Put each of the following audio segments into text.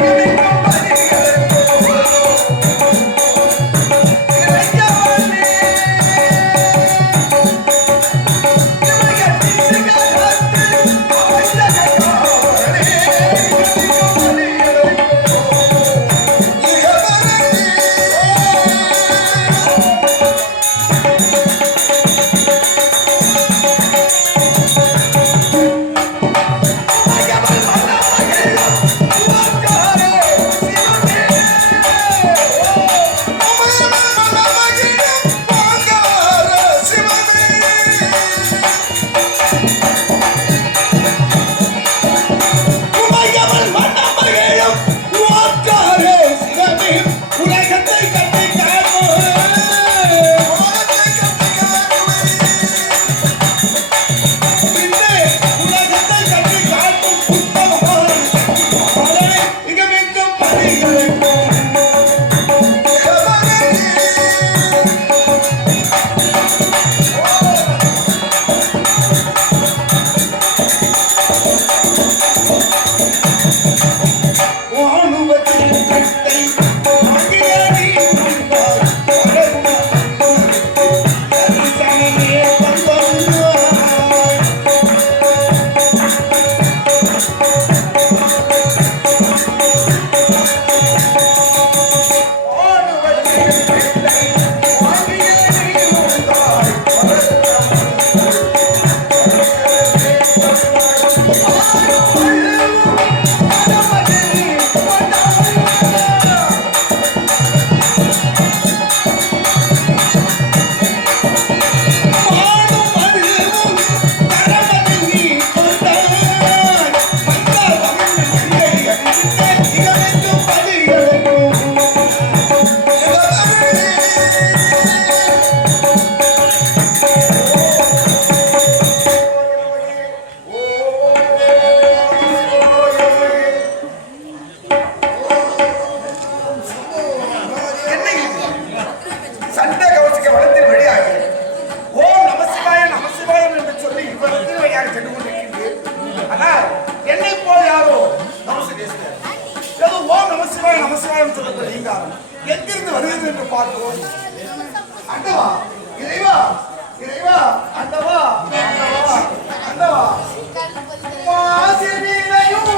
Hey! பார்க்கிறோம். அண்டவா இறைவா இறைவா அண்டவா அண்டவா அண்டவா வாசினிலையும்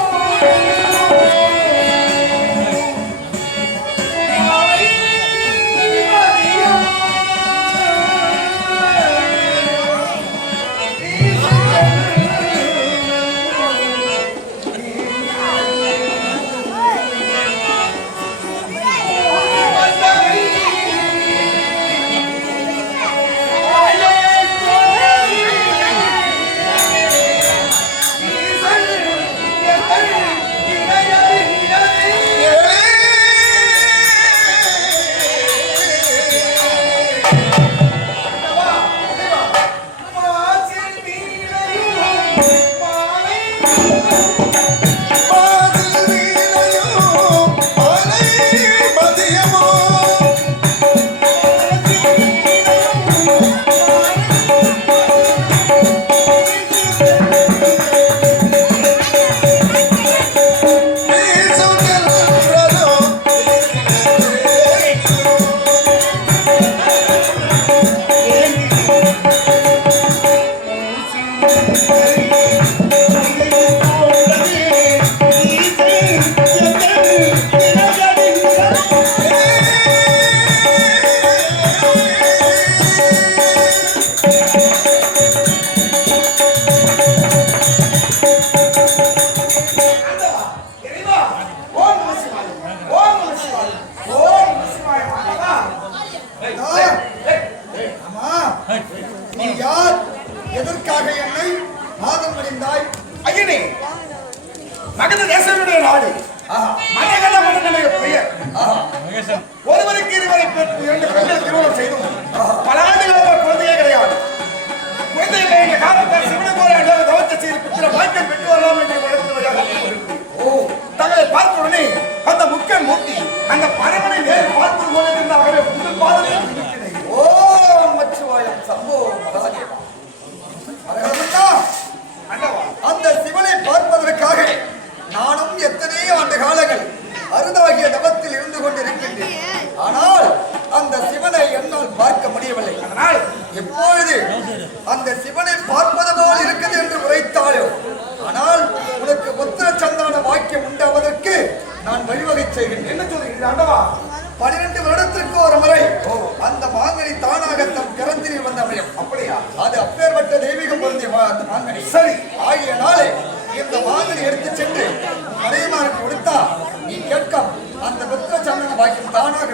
எதற்காக என்னை மாதம் அடைந்தாய்? ஐயனே, மகத தேசனுடைய நாடு மகத மன்னனுடைய பெயர். ஒருவருக்கு இருவரை இரண்டு பெண்கள் திருமணம் செய்தும் பல ஆண்டுகளாக குழந்தையே கிடையாது. குழந்தைகளை என்ற காலத்தால் சிவனை போல தவத்தை செய்து புத்திர வாய்க்கம் பெற்று வரலாம் என்று வழங்குவதாக தங்களை பார்த்த உடனே அந்த முக்கன் மூர்த்தி அந்த பரமனை நேர் பார்ப்பது போல இருந்தாகவே உங்கள் பாதத்தில் இருக்கிறேன். ஓ மச்சுவாயம் சம்போ மகாதேவா, அந்த சிவனை பார்ப்பதற்காக நானும் எத்தனையோ ஆண்டு காலங்கள் அருதாகிய தவத்தில் இருந்து கொண்டிருக்கின்றேன். ஆனால் அந்த சிவனை என்னால் பார்க்க முடியவில்லை. அதனால் எப்பொழுது அந்த சிவனை பார்ப்பது போல் இருக்குது என்று உரைத்தாலோ, ஆனால் உனக்கு புத்திர சந்தான வாக்கியம் உண்டாவதற்கு நான் வழிவகை செய்கிறேன். என்ன சொல்கிறேன் ஆண்டவா? 12 வருடத்திற்கு ஒரு முறை அந்த மாங்கனி தானாக தன் கரத்தில் வந்த அமையும். அப்படியா? அது அப்பேற்பட்ட தெய்வீகம் பொருந்திய அந்த மாங்கனி. சரி, ஆகிய நாளை இந்த மாங்கனி எடுத்து சென்று மனைவிமாருக்கு கொடுத்தா நீ கேட்க அந்த புத்திர சந்தான வாக்கியம் தானாக